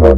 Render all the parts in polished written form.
Hello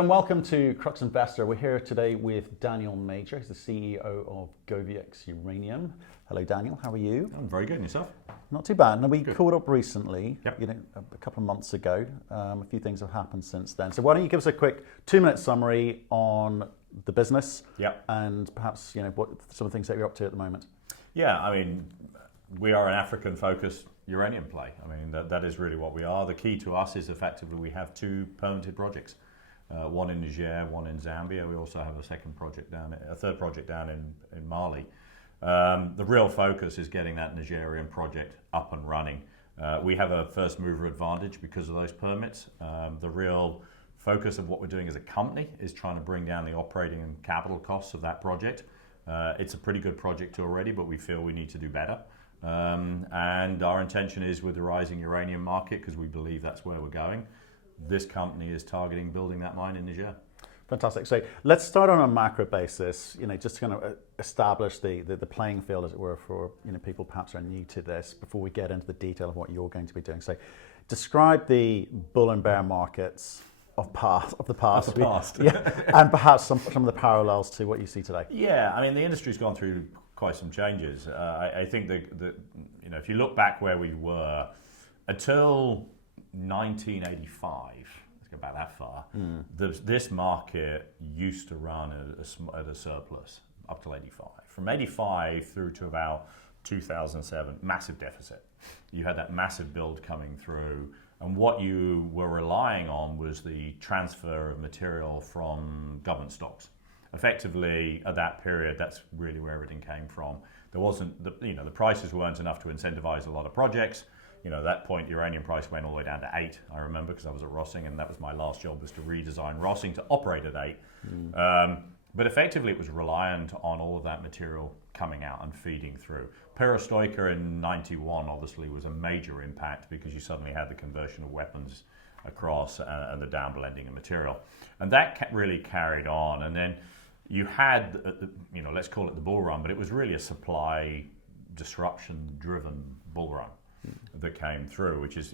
and welcome to CRUX Investor. We're here today with Daniel Major. He's the CEO of Goviex Uranium. Hello Daniel, how are you? I'm very good, and yourself? Not too bad. Now we caught up recently, Yep. A couple of months ago. A few things have happened since then. So why don't you give us a quick 2-minute summary on the business and perhaps what some of the things that you're up to at the moment. Yeah, I mean, we are an African-focused uranium play. I mean, that is really what we are. The key to us is effectively we have 2 permitted projects. One in Niger, one in Zambia. We also have a third project down in Mali. The real focus is getting that Nigerian project up and running. We have a first mover advantage because of those permits. The real focus of what we're doing as a company is trying to bring down the operating and capital costs of that project. It's a pretty good project already, but we feel we need to do better. And our intention is with the rising uranium market, because we believe that's where we're going, this company is targeting building that mine in Niger. Fantastic. So let's start on a macro basis, just to kind of establish the playing field, as it were, for people perhaps are new to this before we get into the detail of what you're going to be doing. So describe the bull and bear markets of the past. And perhaps some of the parallels to what you see today. Yeah, I mean, the industry's gone through quite some changes. I think that if you look back where we were, until 1985, let's go back that far, this market used to run at a surplus up till 85. From 85 through to about 2007, massive deficit. You had that massive build coming through, and what you were relying on was the transfer of material from government stocks. Effectively, at that period, that's really where everything came from. There wasn't, the prices weren't enough to incentivize a lot of projects. At that point, uranium price went all the way down to 8, I remember, because I was at Rossing, and that was my last job, was to redesign Rossing to operate at 8. But effectively, it was reliant on all of that material coming out and feeding through. Perestroika in 91, obviously, was a major impact because you suddenly had the conversion of weapons across and the downblending of material. And that really carried on. And then you had, let's call it the bull run, but it was really a supply disruption-driven bull run that came through, which is,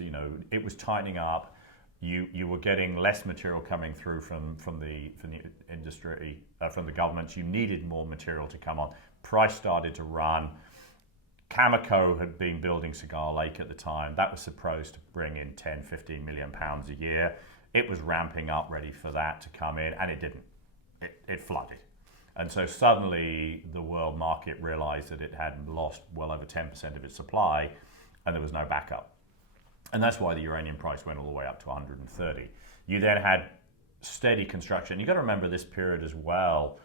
it was tightening up. You were getting less material coming through from the industry, from the governments. You needed more material to come on. Price started to run. Cameco had been building Cigar Lake at the time. That was supposed to bring in 10, 15 million pounds a year. It was ramping up, ready for that to come in, and it didn't. It flooded. And so suddenly the world market realized that it had lost well over 10% of its supply, and there was no backup. And that's why the uranium price went all the way up to 130. You then had steady construction. You've got to remember this period as well.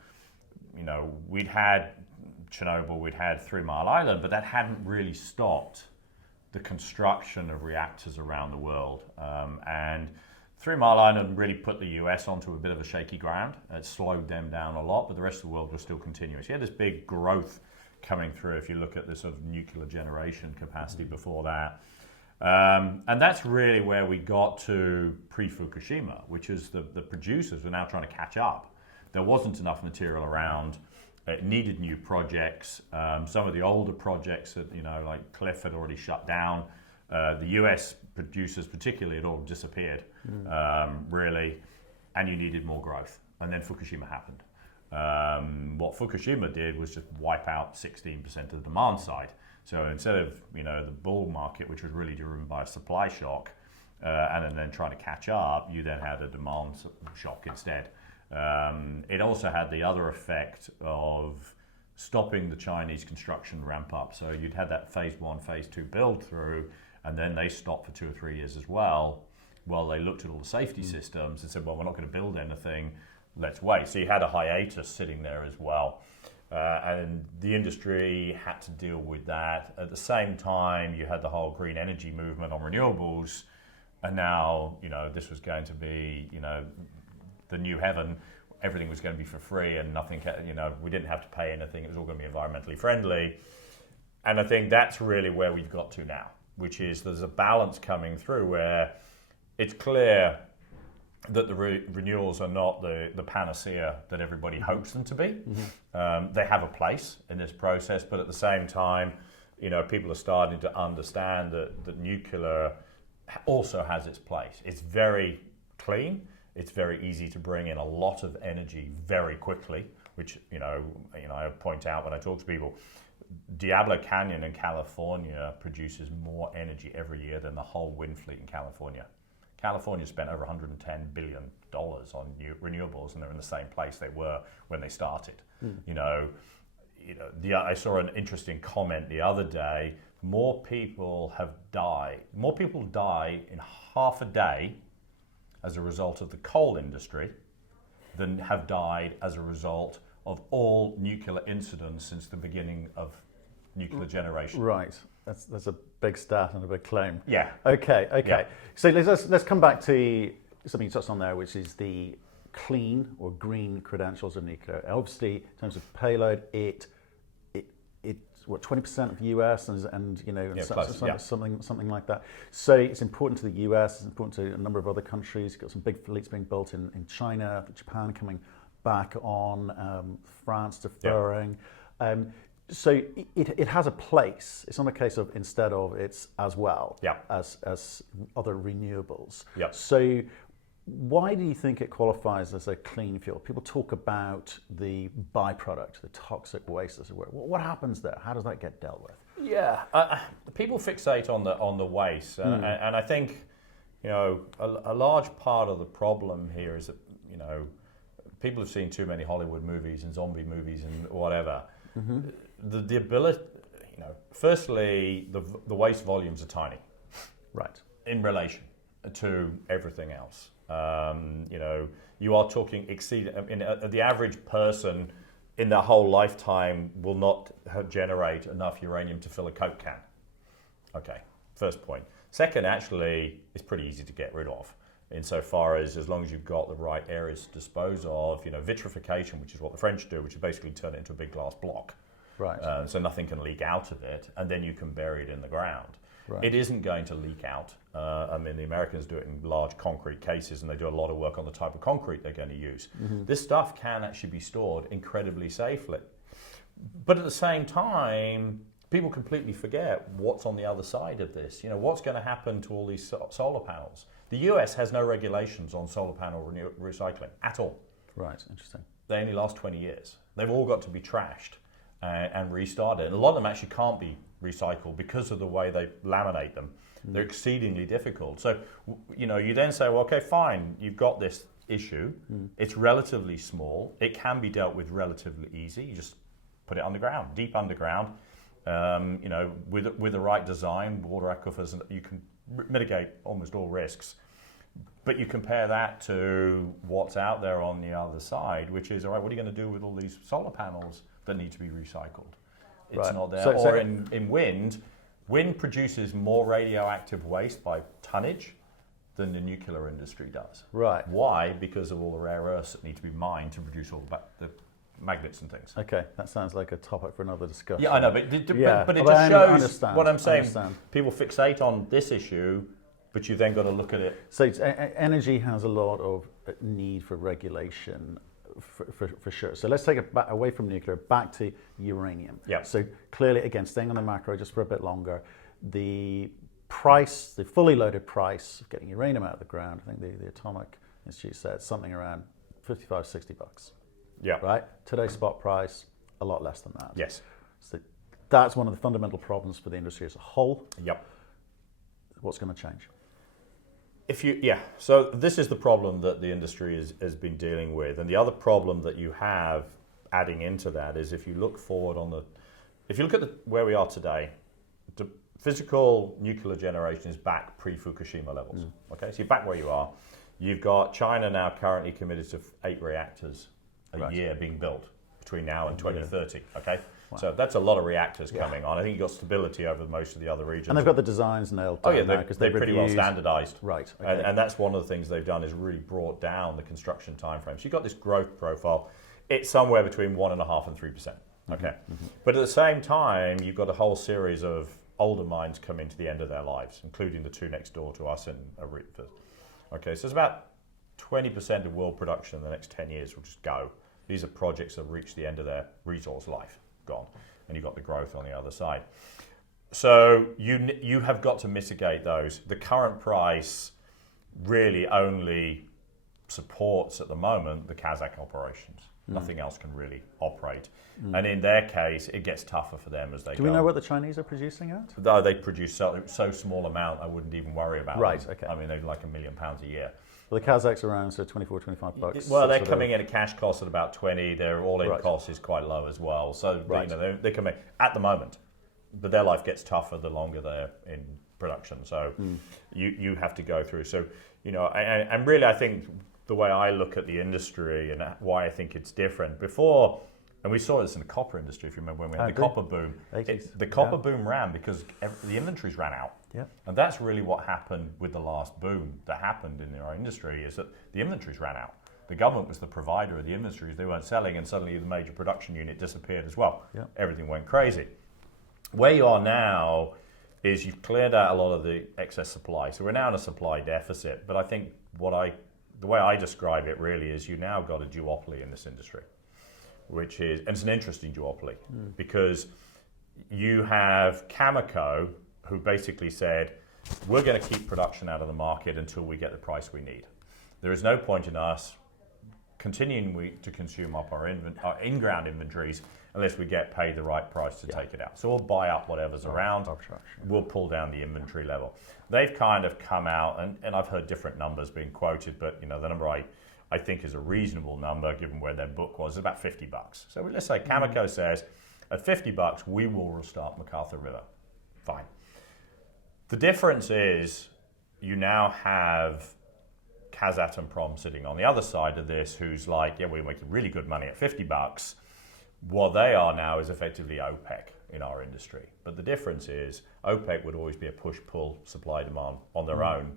We'd had Chernobyl, we'd had 3 Mile Island, but that hadn't really stopped the construction of reactors around the world. And 3 Mile Island really put the US onto a bit of a shaky ground. It slowed them down a lot, but the rest of the world was still continuous. You had this big growth coming through if you look at the sort of nuclear generation capacity before that. And that's really where we got to pre-Fukushima, which is the producers were now trying to catch up. There wasn't enough material around. It needed new projects. Some of the older projects that, like Cliff had already shut down. The US producers particularly had all disappeared, really, and you needed more growth. And then Fukushima happened. What Fukushima did was just wipe out 16% of the demand side. So instead of the bull market, which was really driven by a supply shock, and then trying to catch up, you then had a demand shock instead. It also had the other effect of stopping the Chinese construction ramp up. So you'd had that phase 1, phase 2 build through, and then they stopped for 2 or 3 years as well, while they looked at all the safety systems and said, well, we're not going to build anything, let's wait. So you had a hiatus sitting there as well. And the industry had to deal with that. At the same time, you had the whole green energy movement on renewables, and now, this was going to be, the new heaven. Everything was going to be for free, and nothing, we didn't have to pay anything. It was all going to be environmentally friendly. And I think that's really where we've got to now, which is there's a balance coming through where it's clear that the renewals are not the panacea that everybody hopes them to be. They have a place in this process, but at the same time, people are starting to understand that nuclear also has its place. It's very clean. It's very easy to bring in a lot of energy very quickly, which I point out when I talk to people. Diablo Canyon in California produces more energy every year than the whole wind fleet in California. California spent over $110 billion on renewables, and they're in the same place they were when they started. I saw an interesting comment the other day. More people die in half a day as a result of the coal industry than have died as a result of all nuclear incidents since the beginning of nuclear generation. Right. That's a big stat and a big claim. Yeah. Okay. Yeah. So let's come back to something you touched on there, which is the clean or green credentials of nuclear. Obviously, in terms of payload, it's what 20% of the US and something like that. So it's important to the US. It's important to a number of other countries. You've got some big fleets being built in China, Japan coming back on, France deferring. Yeah. So it has a place. It's not a case of instead of, it's as well as other renewables. Yeah. So why do you think it qualifies as a clean fuel? People talk about the byproduct, the toxic waste, as it were. What happens there? How does that get dealt with? Yeah, people fixate on the waste, and I think a large part of the problem here is that people have seen too many Hollywood movies and zombie movies and whatever. The ability, firstly, the waste volumes are tiny, right, in relation to everything else. You are talking the average person in their whole lifetime will not generate enough uranium to fill a Coke can. Okay, first point. Second, actually, it's pretty easy to get rid of, insofar as long as you've got the right areas to dispose of. Vitrification, which is what the French do, which is basically turn it into a big glass block. Right. So nothing can leak out of it, and then you can bury it in the ground. Right. It isn't going to leak out. The Americans do it in large concrete cases, and they do a lot of work on the type of concrete they're going to use. This stuff can actually be stored incredibly safely. But at the same time, people completely forget what's on the other side of this. What's going to happen to all these solar panels? The US has no regulations on solar panel recycling at all. Right, interesting. They only last 20 years. They've all got to be trashed and restarted. And a lot of them actually can't be recycled because of the way they laminate them. They're exceedingly difficult. So, you then say, well, okay, fine, you've got this issue. It's relatively small. It can be dealt with relatively easy. You just put it underground, deep underground. With the right design, water aquifers, you can mitigate almost all risks. But you compare that to what's out there on the other side, which is, all right, what are you going to do with all these solar panels that need to be recycled? It's not there. In wind produces more radioactive waste by tonnage than the nuclear industry does. Right. Why? Because of all the rare earths that need to be mined to produce all the magnets and things. Okay, that sounds like a topic for another discussion. Yeah, I know, but it just shows what I'm saying. People fixate on this issue, but you've then got to look at it. So energy has a lot of need for regulation, for sure. So let's take it back, away from nuclear, back to uranium. Yeah. So clearly, again, staying on the macro just for a bit longer, the price, the fully loaded price of getting uranium out of the ground, I think the Atomic Institute said something around $55, $60. Yeah. Right? Today's spot price, a lot less than that. Yes. So that's one of the fundamental problems for the industry as a whole. Yep. What's going to change? So this is the problem that the industry has been dealing with, and the other problem that you have adding into that is if you look forward where we are today, the physical nuclear generation is back pre-Fukushima levels. Okay, so you're back where you are. You've got China now currently committed to 8 reactors a year being built between now and 2030. Okay. Wow. So that's a lot of reactors coming on. I think you've got stability over most of the other regions. And they've got the designs nailed down. They're pretty well standardized. Right. Okay. And that's one of the things they've done is really brought down the construction timeframe. So you've got this growth profile. It's somewhere between 1.5% and 3%. Okay. But at the same time, you've got a whole series of older mines coming to the end of their lives, including the 2 next door to us in Aretha. Okay. So it's about 20% of world production in the next 10 years will just go. These are projects that have reached the end of their resource life, gone. And you've got the growth on the other side. So you have got to mitigate those. The current price really only supports at the moment the Kazakh operations. Nothing else can really operate. And in their case, it gets tougher for them as they go. Do we know what the Chinese are producing at? Though they produce so small amount, I wouldn't even worry about Right, them. okay. I mean, they're like £1 million a year. Well, the Kazakhs are around so 24, 25 bucks. Well, they're coming in at cash cost at about 20. Their all-in Right. cost is quite low as well. So Right. you know, they come in at the moment, but their life gets tougher the longer they're in production. So you have to go through. So you know, and really, I think the way I look at the industry and why I think it's different before. And we saw this in the copper industry, if you remember when we had the copper boom. 80s. The copper boom ran because the inventories ran out. Yeah. And that's really what happened with the last boom that happened in our industry, is that the inventories ran out. The government was the provider of the inventories. They weren't selling, and suddenly the major production unit disappeared as well. Yeah. Everything went crazy. Where you are now is you've cleared out a lot of the excess supply. So we're now in a supply deficit. But I think the way I describe it really is you now got a duopoly in this industry, which is, and it's an interesting duopoly because you have Cameco, who basically said, we're going to keep production out of the market until we get the price we need. There is no point in us continuing to consume up our in-ground inventories unless we get paid the right price to take it out. So we'll buy up whatever's around, we'll pull down the inventory level. They've kind of come out, and I've heard different numbers being quoted, but you know, the number I think is a reasonable number given where their book was, is about $50. So let's say Cameco says, at $50, we will restart MacArthur River. Fine. The difference is you now have Kazatomprom sitting on the other side of this, who's like, yeah, we're making really good money at $50. What they are now is effectively OPEC in our industry. But the difference is OPEC would always be a push-pull supply-demand on their own.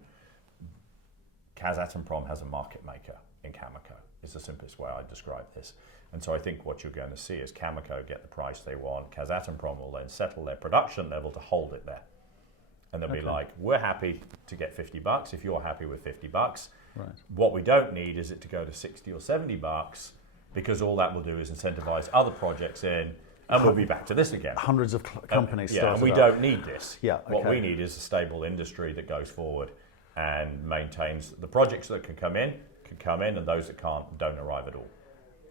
Kazatomprom has a market maker in Cameco. It's the simplest way I describe this. And so I think what you're going to see is Cameco get the price they want. Kazatomprom will then settle their production level to hold it there. And they'll be like, we're happy to get $50 if you're happy with $50. Right. What we don't need is it to go to $60 or $70 because all that will do is incentivize other projects in, and we'll be back to this again. Hundreds of companies yeah, and we up. don't need this. Yeah, What we need is a stable industry that goes forward and maintains the projects that can come in, and those that can't don't arrive at all.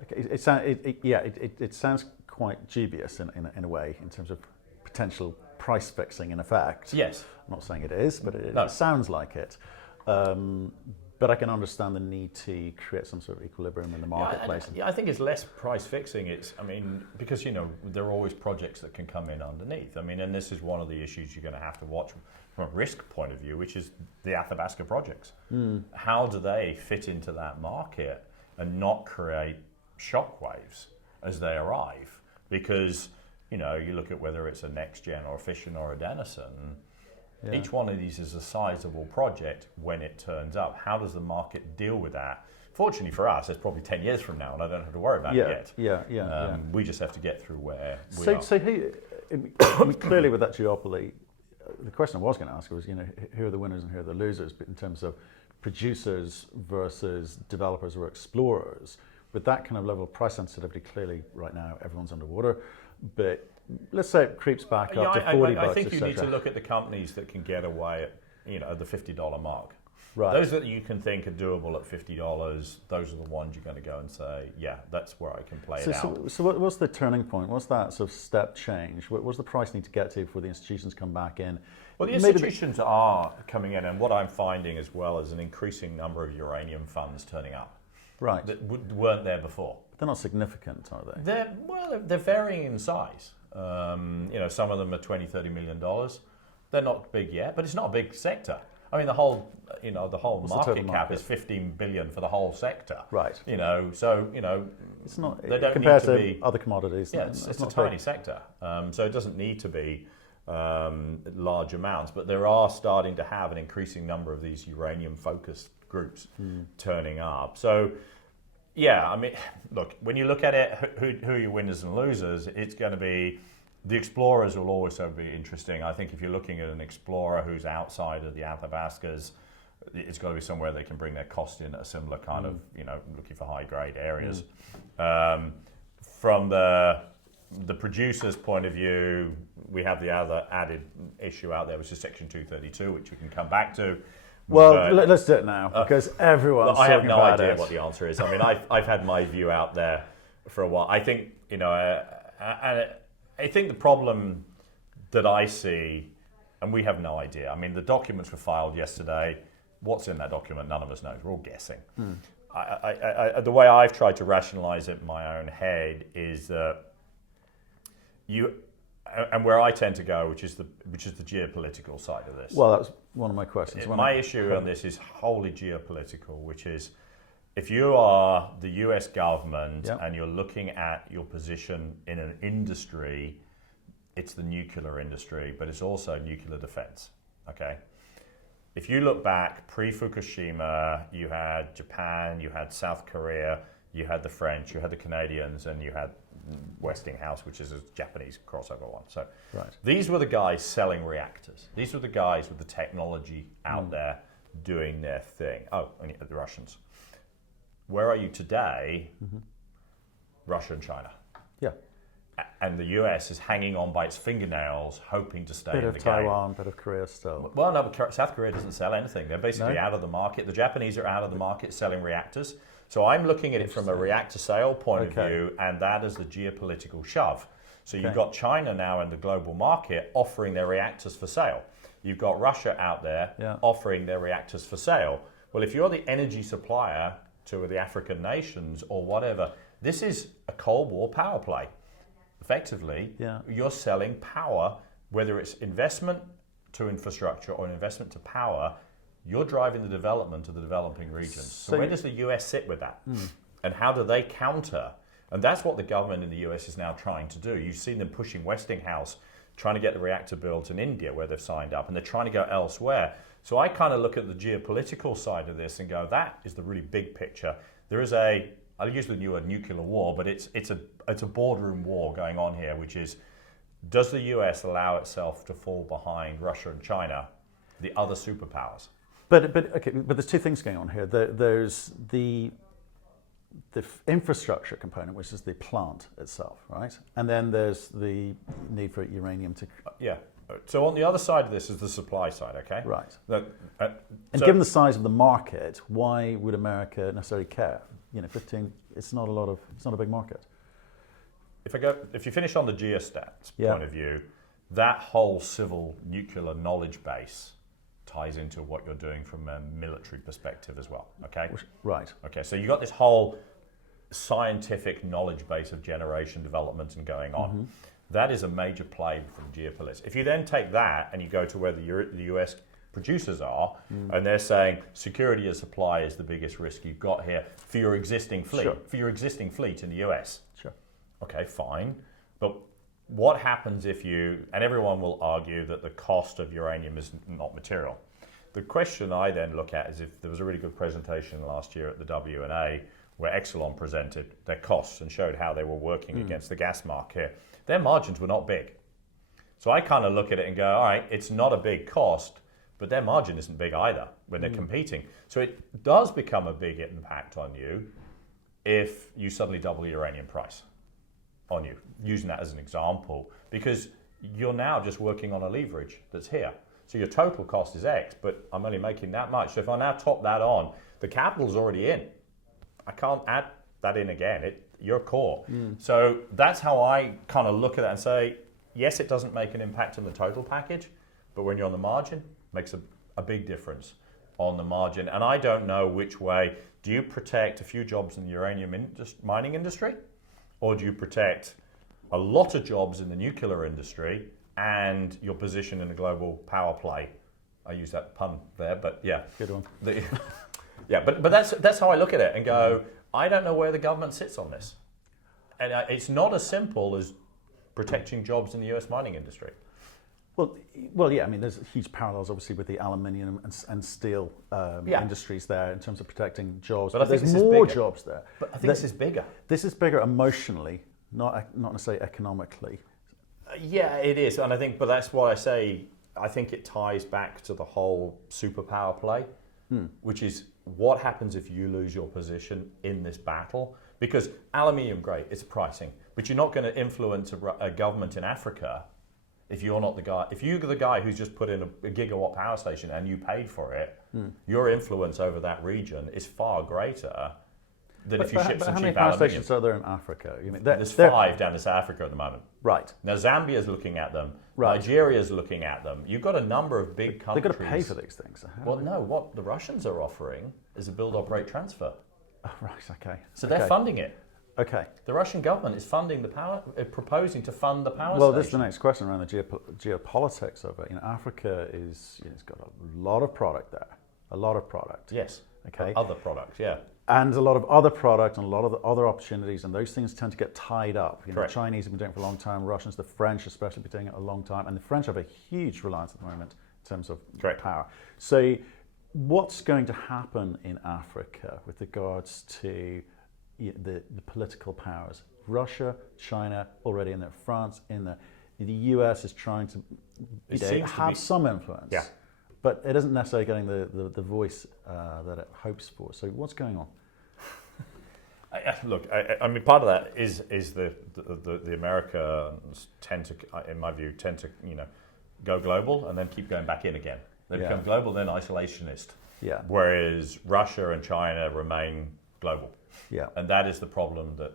Okay. It sounds quite dubious in a way in terms of potential price fixing in effect. Yes. I'm not saying it is, but it sounds like it. But I can understand the need to create some sort of equilibrium in the marketplace. I think it's less price fixing. Because, you know, there are always projects that can come in underneath. I mean, and this is one of the issues you're going to have to watch from a risk point of view, which is the Athabasca projects. How do they fit into that market and not create shockwaves as they arrive? Because, you know, you look at whether it's a NextGen or a Fission or a Denison, each one of these is a sizable project when it turns up. How does the market deal with that? Fortunately for us, it's probably 10 years from now, and I don't have to worry about it yet. We just have to get through where we are. So clearly with that duopoly, the question I was going to ask was, you know, who are the winners and who are the losers in terms of producers versus developers or explorers? With that kind of level of price sensitivity, clearly right now everyone's underwater, but let's say it creeps back up to $40. I think you need to look at the companies that can get away at, you know, the $50 mark. Right. Those that you can think are doable at $50, those are the ones you're going to go and say, yeah, that's where I can play it out. So what's the turning point? What's that sort of step change? What does the price need to get to before the institutions come back in? Well, the institutions are coming in, and what I'm finding as well is an increasing number of uranium funds turning up. Right. That weren't there before. But they're not significant, are they? They're varying in size. You know, some of them are $20, $30 million. They're not big yet, but it's not a big sector. I mean, the whole market cap is $15 billion for the whole sector. Right. You know, so you know, it's not they don't compared need to to be other commodities. Yeah, it's a tiny sector, so it doesn't need to be large amounts. But there are starting to have an increasing number of these uranium-focused groups turning up. So. Yeah, I mean, look, when you look at it, who are your winners and losers, it's going to be, the explorers will always be interesting. I think if you're looking at an explorer who's outside of the Athabascas, it's got to be somewhere they can bring their cost in at a similar kind of, looking for high grade areas. From the producer's point of view, we have the other added issue out there, which is Section 232, which we can come back to. Well, let's do it now, because everyone's I have talking no about idea it. what the answer is. I mean, I've had my view out there for a while. I think, and I think the problem that I see, and we have no idea. I mean, the documents were filed yesterday. What's in that document? None of us knows. We're all guessing. The way I've tried to rationalize it in my own head is that and where I tend to go, which is the geopolitical side of this. Well, that's one of my questions. My issue on this is wholly geopolitical, which is if you are the US government and you're looking at your position in an industry, it's the nuclear industry, but it's also nuclear defense. Okay. If you look back pre-Fukushima, you had Japan, you had South Korea, you had the French, you had the Canadians, and you had Westinghouse, which is a Japanese crossover one. So these were the guys selling reactors. These were the guys with the technology out there doing their thing. Oh, and the Russians. Where are you today? Russia and China. Yeah. And the US is hanging on by its fingernails, hoping to stay in the game. Bit of Taiwan, bit of Korea still. Well, no, but South Korea doesn't sell anything. They're basically out of the market. The Japanese are out of the market selling reactors. So I'm looking at it from a reactor sale point of view, and that is the geopolitical shove. So you've got China now in the global market offering their reactors for sale. You've got Russia out there offering their reactors for sale. Well, if you're the energy supplier to the African nations or whatever, this is a Cold War power play. Effectively, you're selling power, whether it's investment to infrastructure or an investment to power, you're driving the development of the developing regions. So where does the US sit with that? And how do they counter? And that's what the government in the US is now trying to do. You've seen them pushing Westinghouse, trying to get the reactor built in India where they've signed up, and they're trying to go elsewhere. So I kind of look at the geopolitical side of this and go, that is the really big picture. There is I'll use the newer nuclear war, but it's a boardroom war going on here, which is, does the US allow itself to fall behind Russia and China, the other superpowers? But there's two things going on here. There's the infrastructure component, which is the plant itself, right? And then there's the need for uranium to... So on the other side of this is the supply side, okay? Right. And given the size of the market, why would America necessarily care? 15, it's not a big market. If you finish on the geostats point of view, that whole civil nuclear knowledge base ties into what you're doing from a military perspective as well, okay? Right. Okay, so you got this whole scientific knowledge base of generation development and going on. That is a major play from geopolitics. If you then take that and you go to where the US producers are, and they're saying security of supply is the biggest risk you've got here for your existing fleet, in the US. Sure. Okay, fine. But what happens if and everyone will argue that the cost of uranium is not material. The question I then look at is if there was a really good presentation last year at the W&A where Exelon presented their costs and showed how they were working against the gas market. Their margins were not big. So I kind of look at it and go, all right, it's not a big cost, but their margin isn't big either when they're competing. So it does become a big impact on you if you suddenly double the uranium price on you, using that as an example, because you're now just working on a leverage that's here. So your total cost is X, but I'm only making that much. So if I now top that on, the capital's already in. I can't add that in again. You're core. So that's how I kind of look at that and say, yes, it doesn't make an impact on the total package, but when you're on the margin, makes a big difference on the margin. And I don't know which way. Do you protect a few jobs in the uranium mining industry? Or do you protect a lot of jobs in the nuclear industry and your position in the global power play? I use that pun there, but yeah. Good one. But that's how I look at it and go, I don't know where the government sits on this. And it's not as simple as protecting jobs in the US mining industry. Well, yeah. I mean, there's huge parallels, obviously, with the aluminium and steel industries there in terms of protecting jobs. But there's more jobs there. But I think this is bigger. This is bigger emotionally, not necessarily economically. Yeah, it is, and but that's why I say I think it ties back to the whole superpower play. which is what happens if you lose your position in this battle? Because aluminium, great, it's pricing, but you're not going to influence a government in Africa if you're not the guy. If you're the guy who's just put in a gigawatt power station and you paid for it, your influence over that region is far greater than if you ship some how many cheap power aluminium. stations are there in Africa? You mean There's 5 down in South Africa at the moment. Right. Now Zambia's looking at them. Right. Nigeria's looking at them. You've got a number of big countries. They've got to pay for these things. So Well, no. What the Russians are offering is a build, operate, transfer. Oh, right. Okay. So they're funding it. Okay. The Russian government is funding the power, proposing to fund the power Well, station. this is the next question around the geopolitics of it. Africa is, it's got a lot of product there, a lot of product. Yes. Okay. Other products, yeah. And a lot of other product and a lot of the other opportunities, and those things tend to get tied up. The Correct. Chinese have been doing it for a long time, Russians, the French especially, have been doing it a long time, and the French have a huge reliance at the moment in terms of Correct. power. So what's going to happen in Africa with regards to the political powers? Russia, China already in there, France in there. The US is trying to have some influence. Yeah. But it isn't necessarily getting the voice that it hopes for. So what's going on? Look, I mean, part of that is the Americans tend to, in my view, go global and then keep going back in again. They become global, then isolationist. Yeah. Whereas Russia and China remain global. Yeah. And that is the problem that,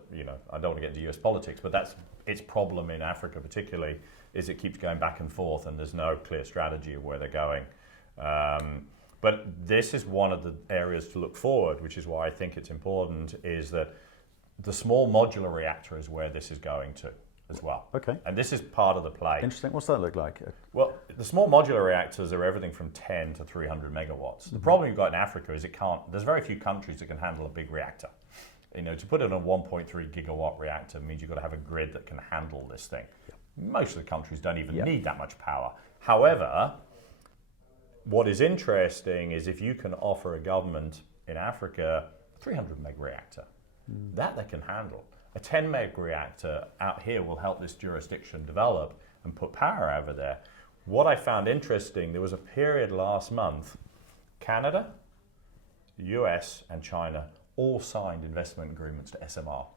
I don't want to get into US politics, but that's its problem in Africa particularly, is it keeps going back and forth and there's no clear strategy of where they're going. But this is one of the areas to look forward, which is why I think it's important, is that the small modular reactor is where this is going to as well. Okay. And this is part of the play. Interesting. What's that look like? Well, the small modular reactors are everything from 10 to 300 megawatts. The problem you've got in Africa is there's very few countries that can handle a big reactor. To put in a 1.3 gigawatt reactor means you've got to have a grid that can handle this thing. Most of the countries don't even need that much power. However, what is interesting is if you can offer a government in Africa a 300 meg reactor, that they can handle. A 10 meg reactor out here will help this jurisdiction develop and put power over there. What I found interesting, there was a period last month, Canada, US and China all signed investment agreements to SMR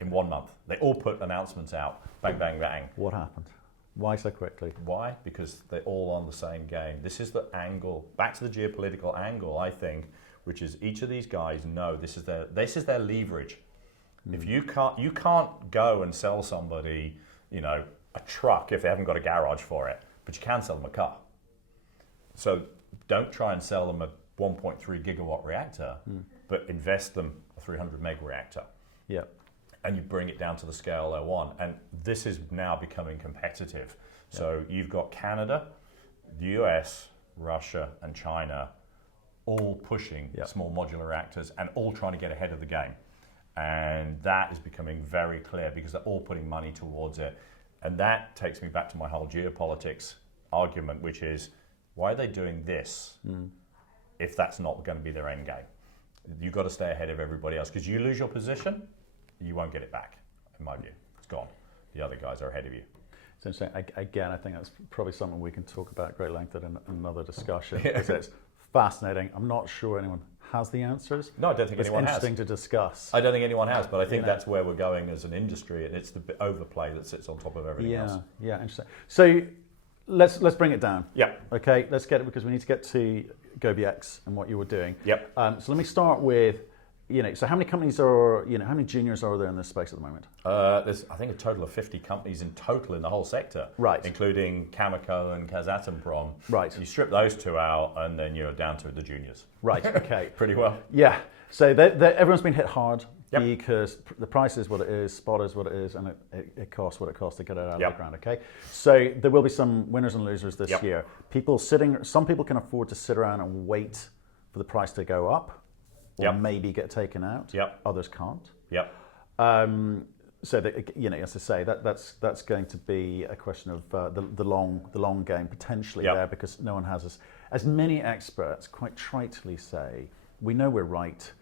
in 1 month. They all put announcements out, bang, bang, bang. What happened? Why so quickly? Why? Because they're all on the same game. This is the angle, back to the geopolitical angle, I think, which is each of these guys know this is their leverage. If you can't go and sell somebody, a truck if they haven't got a garage for it, but you can sell them a car. So don't try and sell them a 1.3 gigawatt reactor, but invest them a 300 meg reactor. Yeah. And you bring it down to the scale they want. And this is now becoming competitive. So you've got Canada, the US, Russia, and China all pushing small modular reactors and all trying to get ahead of the game. And that is becoming very clear because they're all putting money towards it. And that takes me back to my whole geopolitics argument, which is, why are they doing this if that's not going to be their end game? You've got to stay ahead of everybody else, because you lose your position, you won't get it back, in my view. It's gone. The other guys are ahead of you. It's interesting. Again, I think that's probably something we can talk about at great length in another discussion, because it's fascinating. I'm not sure anyone has the answers. No, I don't think anyone has. It's interesting to discuss. I don't think anyone has, but I think that's where we're going as an industry, and it's the overplay that sits on top of everything else. Yeah, interesting. So let's bring it down. Yeah. Okay, let's get it, because we need to get to Goviex and what you were doing. Yep. So let me start with, so how many companies how many juniors are there in this space at the moment? There's, I think, a total of 50 companies in total in the whole sector. Right. Including Cameco and Kazatomprom. Right. You strip those two out, and then you're down to the juniors. Right, okay. Pretty well. Yeah. So everyone's been hit hard because the price is what it is, spot is what it is, and it costs what it costs to get it out of the ground, okay? So there will be some winners and losers this year. Some people can afford to sit around and wait for the price to go up, or maybe get taken out. Others can't. So as I say, that's going to be a question of the long game potentially there, because no one has as many experts quite tritely say, we know we're right,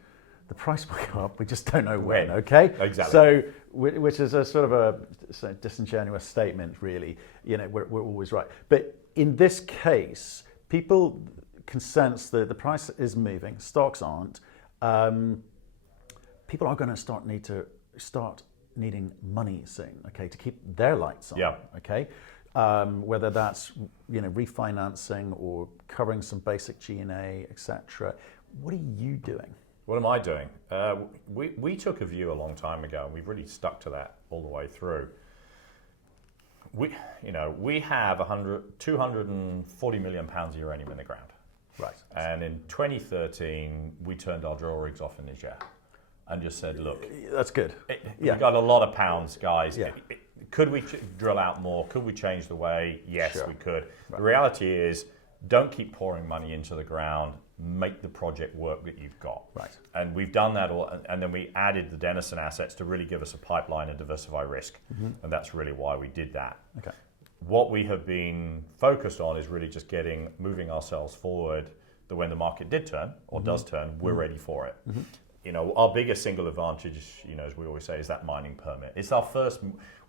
the price will go up, we just don't know when. Okay, exactly. So which is a sort of a disingenuous statement, really. We're always right, but in this case, people can sense that the price is moving, stocks aren't. People are going to start needing money soon, okay, to keep their lights on, okay. Whether that's refinancing or covering some basic G&A, etc. What are you doing? What am I doing? We took a view a long time ago, and we've really stuck to that all the way through. We have 240 million pounds of uranium in the ground. Right. And in 2013, we turned our drill rigs off in Niger and just said, look, that's good. We've got a lot of pounds, guys. Yeah. Could we drill out more? Could we change the way? Yes, Sure. we could. Right. The reality is, don't keep pouring money into the ground. Make the project work that you've got. Right. And we've done that all, and then we added the Denison assets to really give us a pipeline and diversify risk. And that's really why we did that. Okay. What we have been focused on is really just moving ourselves forward, that when the market did turn, or does turn, we're ready for it. Our biggest single advantage, as we always say, is that mining permit. It's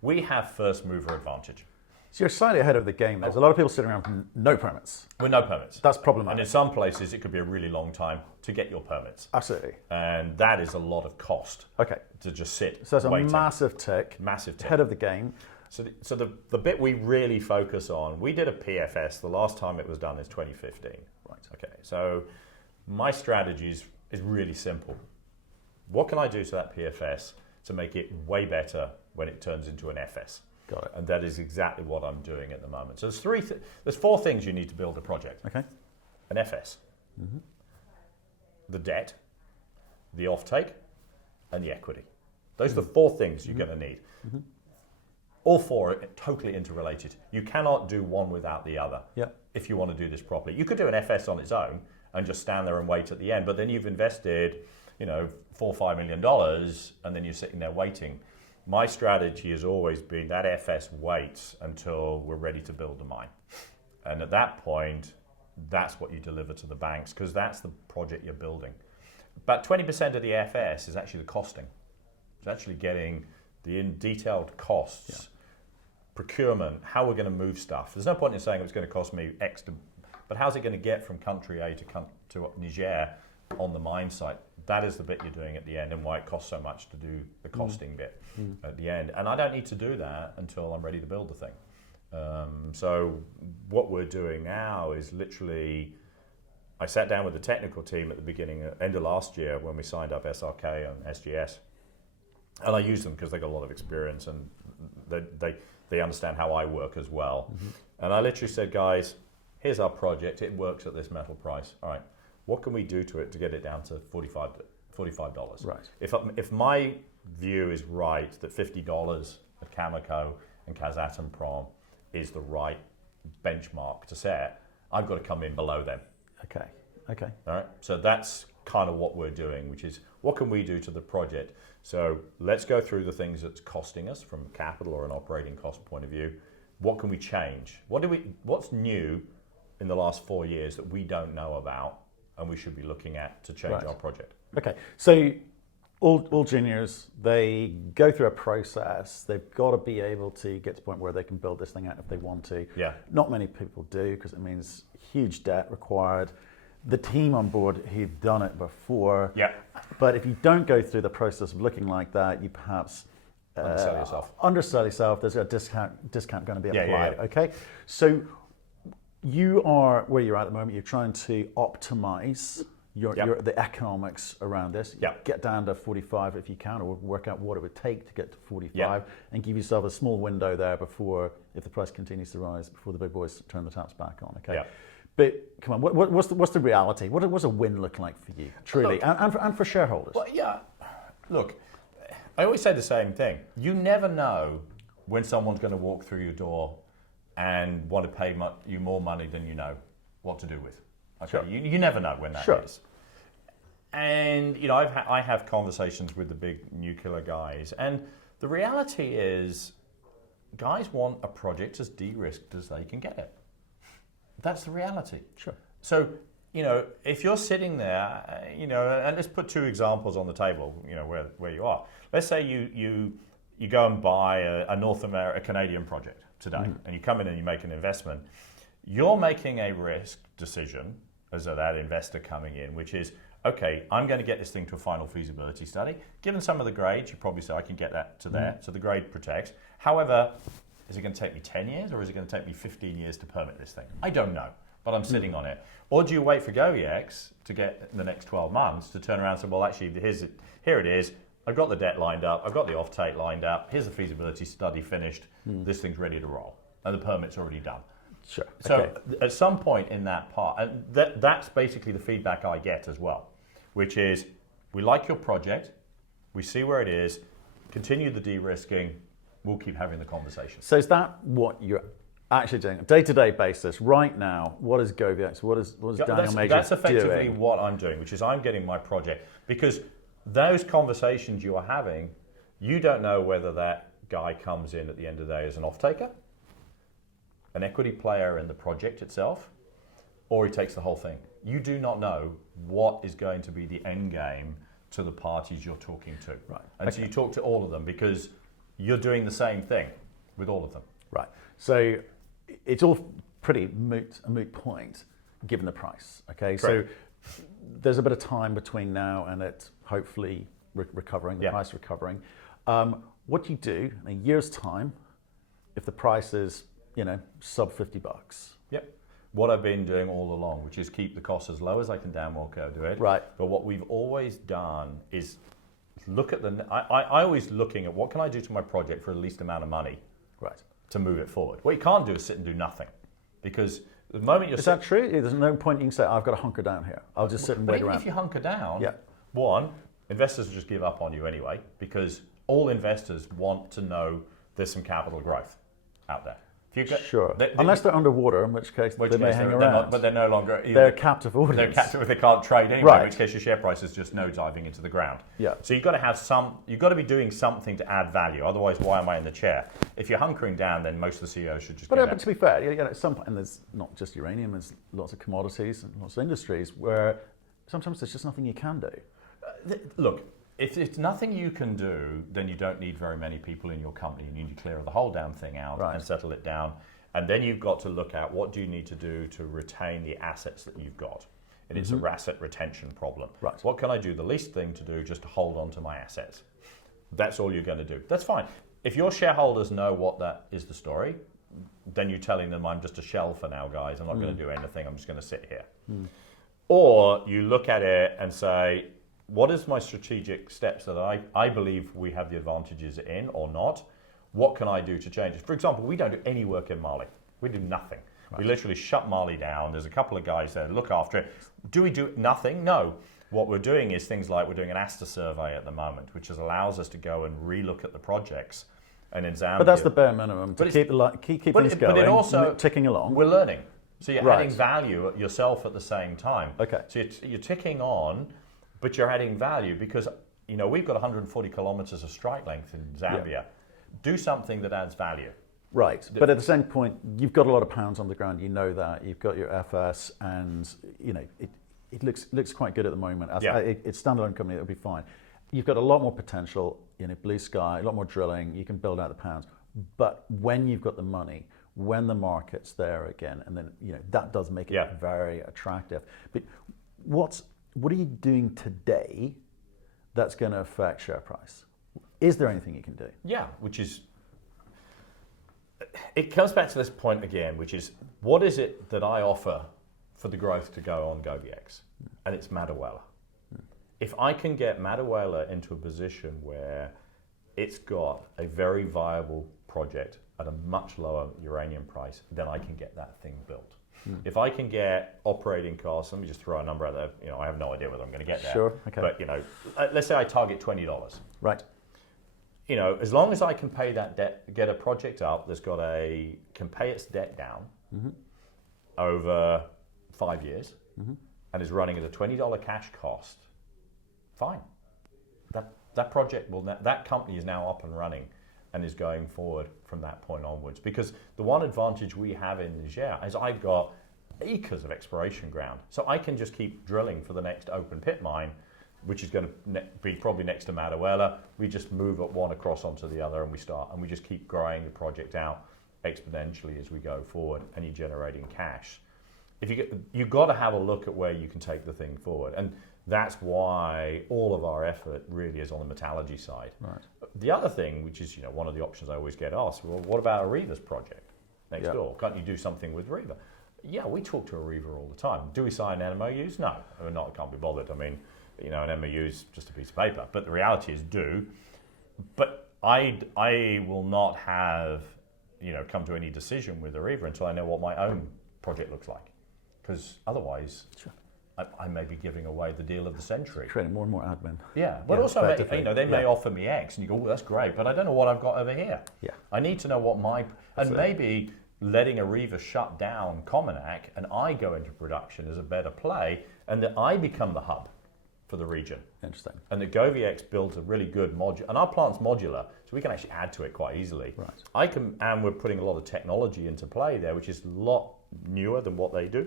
we have first mover advantage. So you're slightly ahead of the game. There's a lot of people sitting around with no permits. With no permits. That's problematic. And in some places, it could be a really long time to get your permits. Absolutely. And that is a lot of cost. Okay. To just sit. So that's waiting. a massive tick. Massive tick. Ahead of the game. So the bit we really focus on, we did a PFS. The last time it was done is 2015. Right. Okay. So my strategy is really simple. What can I do to that PFS to make it way better when it turns into an FS? Got it. And that is exactly what I'm doing at the moment. So there's four things you need to build a project. Okay. An FS, the debt, the offtake, and the equity. Those are the four things you're going to need. All four are totally interrelated. You cannot do one without the other if you want to do this properly. You could do an FS on its own and just stand there and wait at the end, but then you've invested, $4 or $5 million, and then you're sitting there waiting. My strategy has always been that FS waits until we're ready to build the mine. And at that point, that's what you deliver to the banks, because that's the project you're building. About 20% of the FS is actually the costing. It's actually getting the detailed costs, procurement, how we're going to move stuff. There's no point in saying it's going to cost me X, but how's it going to get from country A to Niger on the mine site? That is the bit you're doing at the end, and why it costs so much to do the costing bit at the end. And I don't need to do that until I'm ready to build the thing. So what we're doing now is literally, I sat down with the technical team at the end of last year when we signed up SRK and SGS, and I use them because they got a lot of experience and they understand how I work as well. And I literally said, guys, here's our project. It works at this metal price. All right. What can we do to it to get it down to $45? Right. If my view is right, that $50 at Cameco and Kazatomprom is the right benchmark to set, I've got to come in below them. Okay. All right. So that's kind of what we're doing, which is what can we do to the project? So let's go through the things that's costing us from capital or an operating cost point of view. What can we change? What's new in the last 4 years that we don't know about and we should be looking at to change our project? Okay, so all juniors, they go through a process. They've got to be able to get to the point where they can build this thing out if they want to. Yeah. Not many people do, because it means huge debt required. The team on board who've done it before. Yeah. But if you don't go through the process of looking like that, you perhaps undersell yourself. There's a discount going to be applied. Yeah. Okay, so you are where you're at the moment. You're trying to optimize the economics around this. Get down to 45 if you can, or work out what it would take to get to 45, and give yourself a small window there before, if the price continues to rise, before the big boys turn the taps back on. Okay. But come on, what's the reality? What's a win look like for you, truly, and for shareholders? Well, look, I always say the same thing. You never know when someone's going to walk through your door and want to pay you more money than you know what to do with. Okay, sure. You never know when that is. And I have conversations with the big nuclear guys, and the reality is, guys want a project as de-risked as they can get it. That's the reality. Sure. So, if you're sitting there, and let's put two examples on the table, where you are. Let's say you go and buy a Canadian project today, and you come in and you make an investment. You're making a risk decision as that investor coming in, which is, okay, I'm going to get this thing to a final feasibility study. Given some of the grades, you probably say I can get that to there, so the grade protects. However, is it going to take me 10 years or is it going to take me 15 years to permit this thing? I don't know, but I'm sitting on it. Or do you wait for Goviex to get the next 12 months to turn around and say, well, actually, here it is. I've got the debt lined up. I've got the offtake lined up. Here's the feasibility study finished. This thing's ready to roll. And the permit's already done. Sure. So okay. at some point in that part, and that's basically the feedback I get as well, which is, we like your project. We see where it is. Continue the de-risking. We'll keep having the conversation. So is that what you're actually doing on a day-to-day basis right now? What is Goviex? What is Daniel Major That's effectively doing? what I'm doing, which is I'm getting my project, because those conversations you are having, you don't know whether that guy comes in at the end of the day as an off-taker, an equity player in the project itself, or he takes the whole thing. You do not know what is going to be the end game to the parties you're talking to. Right. And so you talk to all of them because you're doing the same thing with all of them. Right. So it's all pretty a moot point given the price. Okay. Correct. So there's a bit of time between now and it hopefully recovering, the price recovering. What do you do in a year's time if the price is, sub $50? Yep. What I've been doing all along, which is keep the costs as low as I can damn well go do it. Right. But what we've always done is look at I always looking at what can I do to my project for the least amount of money, Right. to move it forward. What you can't do is sit and do nothing, because the moment you're Is that true? There's no point you can say, I've got to hunker down here. I'll just sit and but wait even around. if you hunker down, Yeah. one, investors will just give up on you anyway, because all investors want to know there's some capital growth out there. If you get, Sure. Unless they're underwater, in which case they may hang they're around. not, but they're no longer. They're captive audience. They're captive if they can't trade anyway. Right. In which case your share price is just nosediving into the ground. Yeah. So you've got to have you've got to be doing something to add value. Otherwise, why am I in the chair? If you're hunkering down, then most of the CEOs should just. But to be fair, at some point, and there's not just uranium. There's lots of commodities and lots of industries where sometimes there's just nothing you can do. Look, if it's nothing you can do, then you don't need very many people in your company. You need to clear the whole damn thing out and settle it down. And then you've got to look at what do you need to do to retain the assets that you've got. And it's a asset retention problem. Right. What can I do? The least thing to do just to hold on to my assets. That's all you're going to do. That's fine. If your shareholders know what that is the story, then you're telling them, I'm just a shell for now, guys. I'm not going to do anything. I'm just going to sit here. Or you look at it and say, what is my strategic steps that I believe we have the advantages in or not? What can I do to change it? For example, we don't do any work in Mali. We do nothing. Right. We literally shut Mali down. There's a couple of guys there that look after it. Do we do nothing? No. What we're doing is things like we're doing an ASTA survey at the moment, which allows us to go and relook at the projects. And in Zambia, But that's the bare minimum to keep things going, but it also, ticking along. We're learning. So you're Right. adding value yourself at the same time. Okay. So you're ticking on, but you're adding value because we've got 140 kilometers of strike length in Zambia. Yeah. Do something that adds value. Right, but at the same point, you've got a lot of pounds on the ground. You know that you've got your FS, and it looks quite good at the moment. It's standalone company, it'll be fine. You've got a lot more potential, blue sky, a lot more drilling. You can build out the pounds, but when you've got the money, when the market's there again, and then that does make it very attractive. But what are you doing today that's going to affect share price? Is there anything you can do? Yeah, it comes back to this point again, which is what is it that I offer for the growth to go on Goviex? And it's Madawaela. If I can get Madawaela into a position where it's got a very viable project at a much lower uranium price, then I can get that thing built. If I can get operating costs, let me just throw a number out there. I have no idea whether I'm going to get there. Sure, okay. But let's say I target $20. Right. As long as I can pay that debt, get a project up that's can pay its debt down over 5 years and is running at a $20 cash cost, fine. That project that company is now up and running and is going forward from that point onwards. Because the one advantage we have in Niger is I've got acres of exploration ground. So I can just keep drilling for the next open pit mine, which is going to be probably next to Madawaela. We just move up one across onto the other and we just keep growing the project out exponentially as we go forward and you're generating cash. you've got to have a look at where you can take the thing forward, and that's why all of our effort really is on the metallurgy side. Right. The other thing, which is one of the options I always get asked, well, what about Areva's project next door? Can't you do something with Areva? Yeah, we talk to Areva all the time. Do we sign MOUs? No, we're not. Can't be bothered. I mean, an MOU is just a piece of paper. But the reality is, But I will not have come to any decision with Areva until I know what my own project looks like, because otherwise, sure, I may be giving away the deal of the century. Creating more and more admin. Yeah, but also they may offer me X, and you go, oh, that's great, but I don't know what I've got over here. Yeah, I need to know what maybe letting Areva shut down Cominac and I go into production is a better play, and that I become the hub for the region. Interesting. And the Goviex builds a really good module, and our plant's modular, so we can actually add to it quite easily. Right. And we're putting a lot of technology into play there, which is a lot newer than what they do.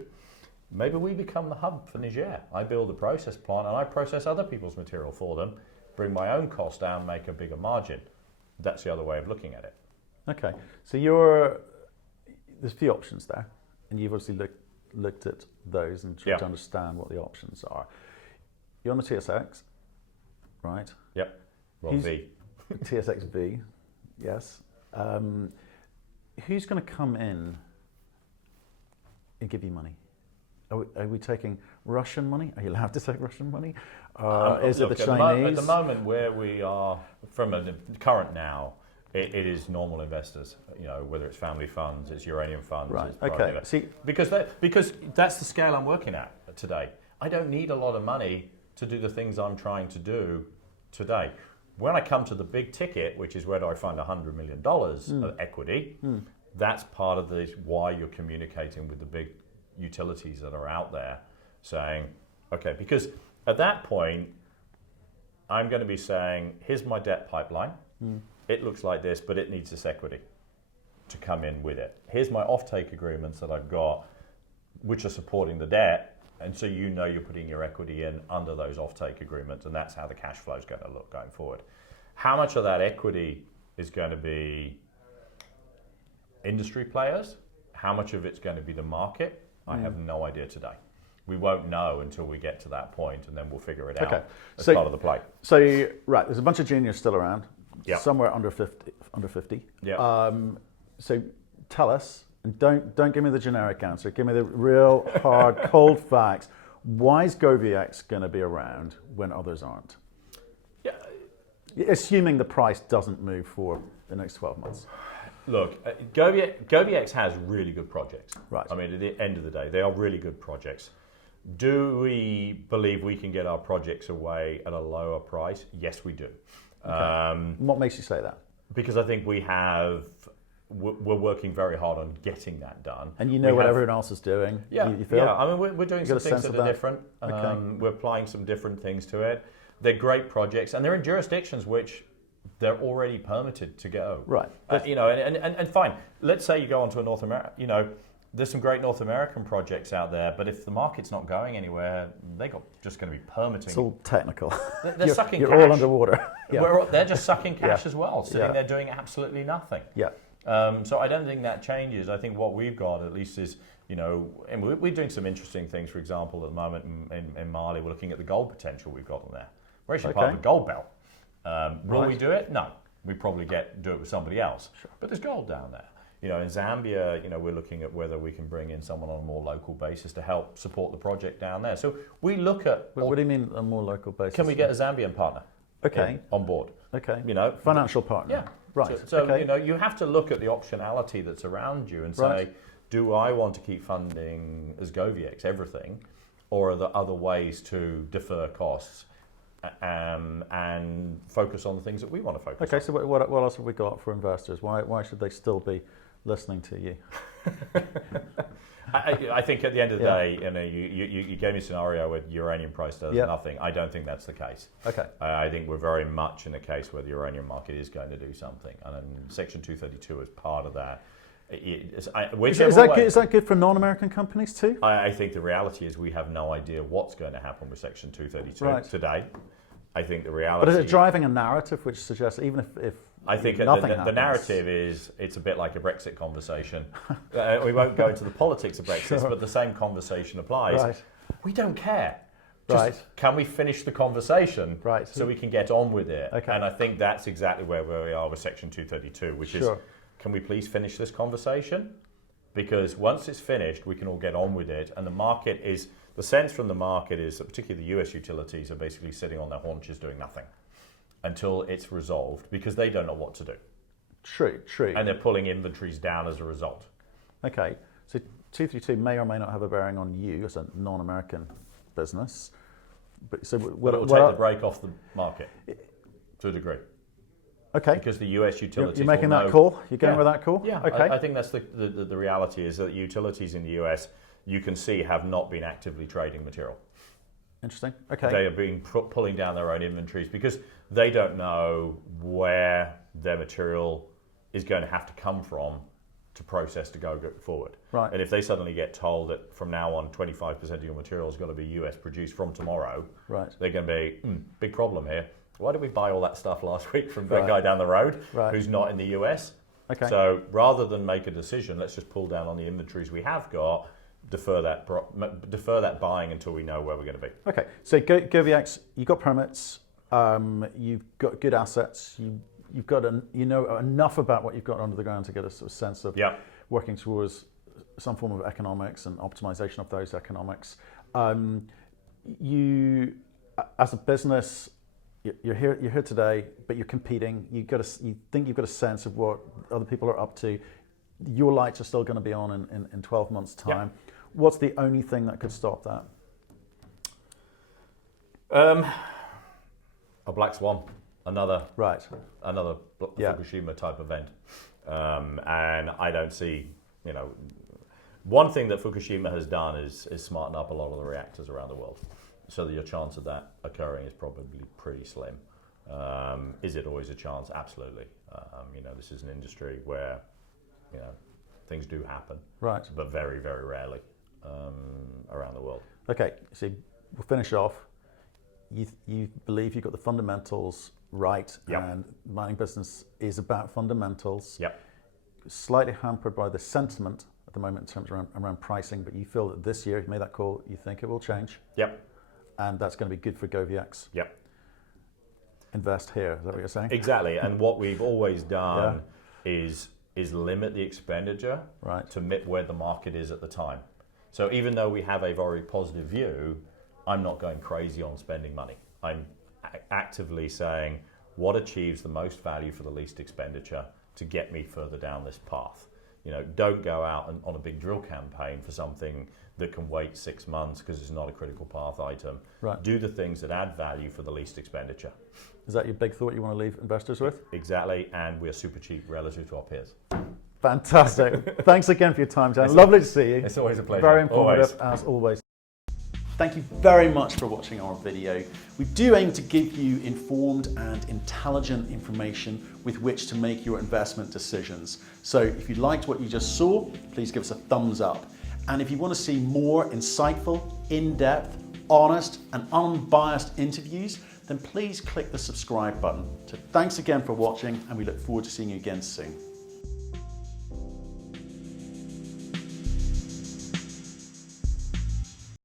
Maybe we become the hub for Niger. I build a process plant and I process other people's material for them, bring my own cost down, make a bigger margin. That's the other way of looking at it. Okay, so there's a few options there, and you've obviously looked at those and tried to understand what the options are. You're on the TSX, right? Yep. Well, V. TSXV, yes. Who's going to come in and give you money? Are we taking Russian money? Are you allowed to take Russian money? Is it the Chinese? At the moment, where we are from a current now, it is normal investors. Whether it's family funds, it's uranium funds. Right. It's okay. See, because that's the scale I'm working at today. I don't need a lot of money to do the things I'm trying to do today. When I come to the big ticket, which is where do I find $100 million of equity, that's part of why you're communicating with the big utilities that are out there, saying, okay, because at that point, I'm going to be saying, here's my debt pipeline. It looks like this, but it needs this equity to come in with it. Here's my offtake agreements that I've got, which are supporting the debt. And so you're putting your equity in under those offtake agreements, and that's how the cash flow is going to look going forward. How much of that equity is going to be industry players? How much of it's going to be the market? I have no idea today. We won't know until we get to that point, and then we'll figure it out as part of the play. So, there's a bunch of juniors still around, somewhere under 50. Yeah. So tell us, and don't give me the generic answer, give me the real hard, cold facts. Why is Goviex going to be around when others aren't? Yeah. Assuming the price doesn't move for the next 12 months. Look, Goviex has really good projects. Right. I mean, at the end of the day, they are really good projects. Do we believe we can get our projects away at a lower price? Yes, we do. Okay. What makes you say that? Because I think we're working very hard on getting that done. And what everyone else is doing? Yeah, you feel? I mean, we're doing some things that are different. We're applying some different things to it. They're great projects, and they're in jurisdictions which they're already permitted to go. Right. And fine. Let's say you go onto a North America, there's some great North American projects out there, but if the market's not going anywhere, just going to be permitting. It's all technical. They're sucking cash. You're all underwater. They're just sucking cash as well, sitting there doing absolutely nothing. Yeah. So I don't think that changes. I think what we've got at least is, and we're doing some interesting things. For example, at the moment in Mali, we're looking at the gold potential we've got on there. We're actually part of a gold belt. Will we do it? No. We probably do it with somebody else. Sure. But there's gold down there. In Zambia, we're looking at whether we can bring in someone on a more local basis to help support the project down there. So we look at... What do you mean a more local basis? Can we get a Zambian partner on board? Okay. Financial partner. Yeah. Right. So you have to look at the optionality that's around you and say, do I want to keep funding as Goviex everything, or are there other ways to defer costs and focus on the things that we want to focus on? Okay, so what else have we got for investors? Why should they still be listening to you? I think at the end of the day, you gave me a scenario where uranium price does nothing. I don't think that's the case. Okay. I think we're very much in a case where the uranium market is going to do something, and Section 232 is part of that. Is that good for non-American companies too? I think the reality is we have no idea what's going to happen with Section 232 today. I think the reality... But is it driving a narrative which suggests even if I think nothing the happens. narrative is it's a bit like a Brexit conversation. We won't go into the politics of Brexit, Sure. but the same conversation applies. Right. We don't care. Just Right. can we finish the conversation Right. so we can get on with it? Okay. And I think that's exactly where we are with Section 232, which Sure. is, can we please finish this conversation? Because once it's finished, we can all get on with it. And the sense from the market is that particularly the US utilities are basically sitting on their haunches doing nothing until it's resolved because they don't know what to do. True. And they're pulling inventories down as a result. Okay, so 232 may or may not have a bearing on you as a non-American business. But so But it'll take the brake off the market to a degree. Okay. Because the US utilities You're making will that know, call? You're going with that call? Yeah, Okay. I think that's the reality is that utilities in the US, you can see, have not been actively trading material. Interesting. Okay. They have been pulling down their own inventories because they don't know where their material is going to have to come from to process to go forward. Right. And if they suddenly get told that from now on 25% of your material is going to be US produced from tomorrow, Right. they're going to be, big problem here. Why did we buy all that stuff last week from that guy down the road who's not in the US? Okay. So rather than make a decision, let's just pull down on the inventories we have got, defer that buying until we know where we're going to be. Okay. So Goviex, you've got permits, you've got good assets, you've got enough about what you've got under the ground to get a sort of sense of working towards some form of economics and optimization of those economics. You, as a business, you're here today, but you're competing. You think you've got a sense of what other people are up to. Your lights are still going to be on in 12 months' time. Yeah. What's the only thing that could stop that? A black swan, another Yeah. Fukushima type event, and I don't see. One thing that Fukushima has done is smarten up a lot of the reactors around the world, so that your chance of that occurring is probably pretty slim. Is it always a chance? Absolutely. This is an industry where things do happen, right? But very, very rarely around the world. Okay, so we'll finish off. You believe you've got the fundamentals right, and mining business is about fundamentals. Yep. Slightly hampered by the sentiment at the moment in terms around pricing, but you feel that this year, you made that call, you think it will change. Yep. And that's going to be good for Goviex. Yep. Invest here, is that what you're saying? Exactly, and what we've always done is limit the expenditure to meet where the market is at the time. So even though we have a very positive view, I'm not going crazy on spending money. I'm actively saying what achieves the most value for the least expenditure to get me further down this path. Don't go out on a big drill campaign for something that can wait 6 months because it's not a critical path item. Right. Do the things that add value for the least expenditure. Is that your big thought you want to leave investors with? Exactly, and we're super cheap relative to our peers. Fantastic. Thanks again for your time, Dan. Lovely to see you. It's always a pleasure. Very informative, as always. Thank you very much for watching our video. We do aim to give you informed and intelligent information with which to make your investment decisions. So if you liked what you just saw, please give us a thumbs up. And if you want to see more insightful, in-depth, honest and unbiased interviews, then please click the subscribe button. So thanks again for watching, and we look forward to seeing you again soon.